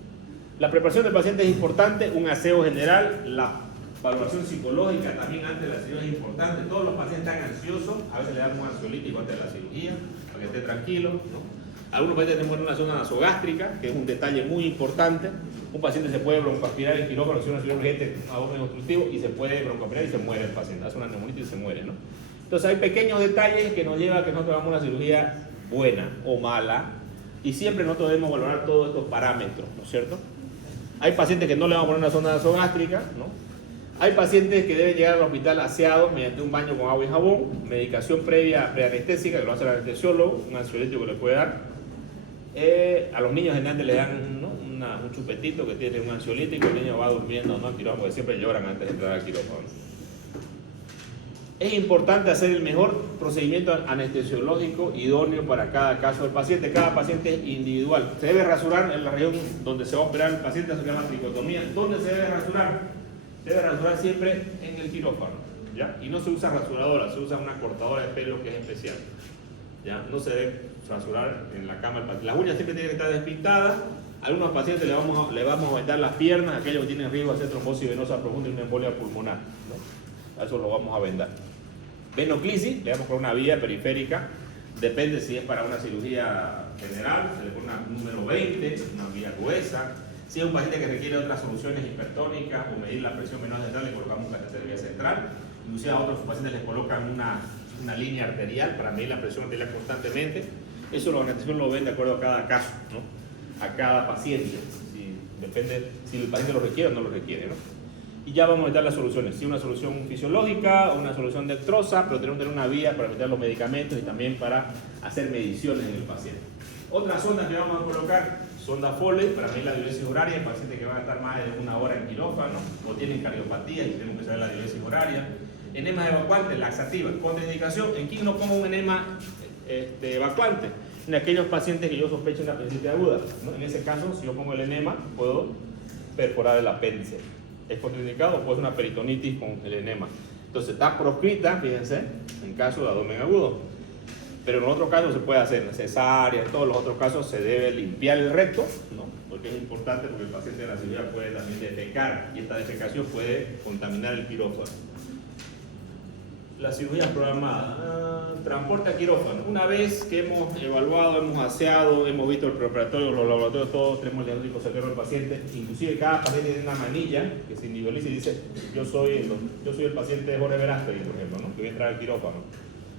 La preparación del paciente es importante, un aseo general, la valoración psicológica también antes de la cirugía es importante. Todos los pacientes están ansiosos, a veces le damos un ansiolítico antes de la cirugía, para que esté tranquilo, ¿no? Algunos pacientes tienen una zona nasogástrica, que es un detalle muy importante. Un paciente se puede broncoaspirar en quirófano, si una cirugía urgente a orden obstructivo, y se puede broncoaspirar y se muere el paciente, hace una neumonitis y se muere, ¿no? Entonces hay pequeños detalles que nos llevan a que nosotros hagamos una cirugía buena o mala, y siempre nosotros debemos valorar todos estos parámetros, ¿no es cierto? Hay pacientes que no le vamos a poner una sonda nasogástrica, ¿no? Hay pacientes que deben llegar al hospital aseados mediante un baño con agua y jabón, medicación previa preanestésica que lo hace el anestesiólogo, un ansiolítico que le puede dar. A los niños generalmente le dan, ¿no?, un chupetito que tiene un ansiolítico, el niño va durmiendo, ¿no?, al quirófano, porque siempre lloran antes de entrar al quirófano. Es importante hacer el mejor procedimiento anestesiológico idóneo para cada caso del paciente. Cada paciente es individual. Se debe rasurar en la región donde se va a operar el paciente, se llama tricotomía. ¿Dónde se debe rasurar? Se debe rasurar siempre en el quirófano, ¿ya? Y no se usa rasuradora, se usa una cortadora de pelo que es especial, ¿ya? No se debe rasurar en la cama del paciente. Las uñas siempre tienen que estar despintadas. A algunos pacientes le vamos a aumentar las piernas, aquellos que tienen riesgo de hacer trombosis venosa profunda y una embolia pulmonar, ¿no? A eso lo vamos a vendar. Venoclisis, le damos con una vía periférica, depende si es para una cirugía general, se le pone un número 20, una vía gruesa. Si es un paciente que requiere otras soluciones hipertónicas o medir la presión venosa central, le colocamos un catéter de vía central. Inclusive a otros pacientes les colocan una línea arterial para medir la presión arterial constantemente. Eso los anestesiólogos lo ven de acuerdo a cada caso, ¿no?, a cada paciente. Depende si el paciente lo requiere o no lo requiere, ¿no? Y ya vamos a meter las soluciones, sí, una solución fisiológica, una solución dextrosa, pero tenemos que tener una vía para meter los medicamentos y también para hacer mediciones en el paciente. Otras sondas que vamos a colocar, sonda Foley para medir la diuresis horaria en pacientes que van a estar más de una hora en quirófano o tienen cardiopatía y tenemos que saber la diuresis horaria. Enemas evacuantes, laxativas, contraindicación. ¿En quién no pongo un enema evacuante? En aquellos pacientes que yo sospecho una apendicitis aguda, ¿no? En ese caso, si yo pongo el enema, puedo perforar el apéndice. Es contraindicado o puede ser una peritonitis con el enema. Entonces está proscrita, fíjense, en caso de abdomen agudo. Pero en otros casos se puede hacer en cesárea, en todos los otros casos se debe limpiar el recto, ¿no? Porque es importante, porque el paciente de la cirugía puede también defecar y esta defecación puede contaminar el quirófano. La cirugía programada, transporte a quirófano. Una vez que hemos evaluado, hemos aseado, hemos visto el preoperatorio, los laboratorios, todos tenemos el diagnóstico certero del paciente. Inclusive cada paciente tiene una manilla que se individualiza y dice: yo soy el paciente de Jorge Verástegui, por ejemplo, ¿no?, que voy a entrar al quirófano.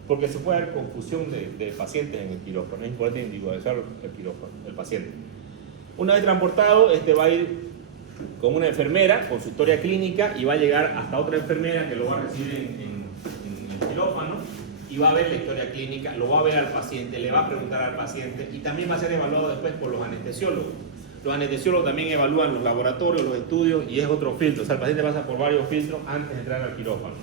porque se puede haber confusión de pacientes en el quirófano. Es importante individualizar el quirófano, el paciente. Una vez transportado, va a ir con una enfermera con su historia clínica y va a llegar hasta otra enfermera que lo va a recibir en el quirófano y va a ver la historia clínica, lo va a ver al paciente, le va a preguntar al paciente y también va a ser evaluado después por los anestesiólogos. Los anestesiólogos también evalúan los laboratorios, los estudios y es otro filtro. O sea, el paciente pasa por varios filtros antes de entrar al quirófano.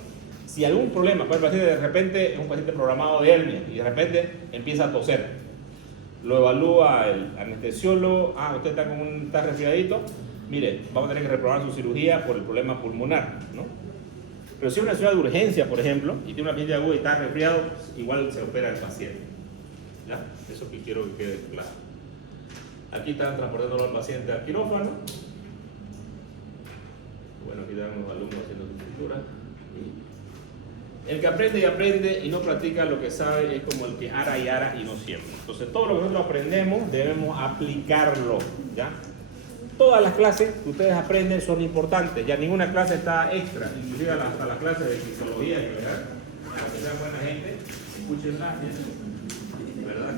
Si algún problema, pues el paciente de repente es un paciente programado de hernia y de repente empieza a toser, lo evalúa el anestesiólogo. Usted está resfriadito, mire, vamos a tener que reprobar su cirugía por el problema pulmonar, ¿no? Pero si es una ciudad de urgencia, por ejemplo, y tiene una paciente aguda y está resfriado, igual se opera el paciente. ¿Ya? Eso que quiero que quede claro. Aquí están transportándolo al paciente al quirófano. Bueno, aquí están los alumnos haciendo su escritura. El que aprende y aprende y no practica lo que sabe es como el que ara y no siembra. Entonces, todo lo que nosotros aprendemos debemos aplicarlo, ¿ya? Todas las clases que ustedes aprenden son importantes, ya ninguna clase está extra, inclusive hasta las clases de fisiología, ¿verdad? Para que sean buena gente, escúchenla, ¿verdad?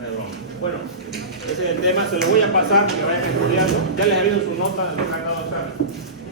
No hay broma. Bueno, ese es el tema, se lo voy a pasar, que vayan estudiando. Ya les aviso su nota de lo que han dado examen.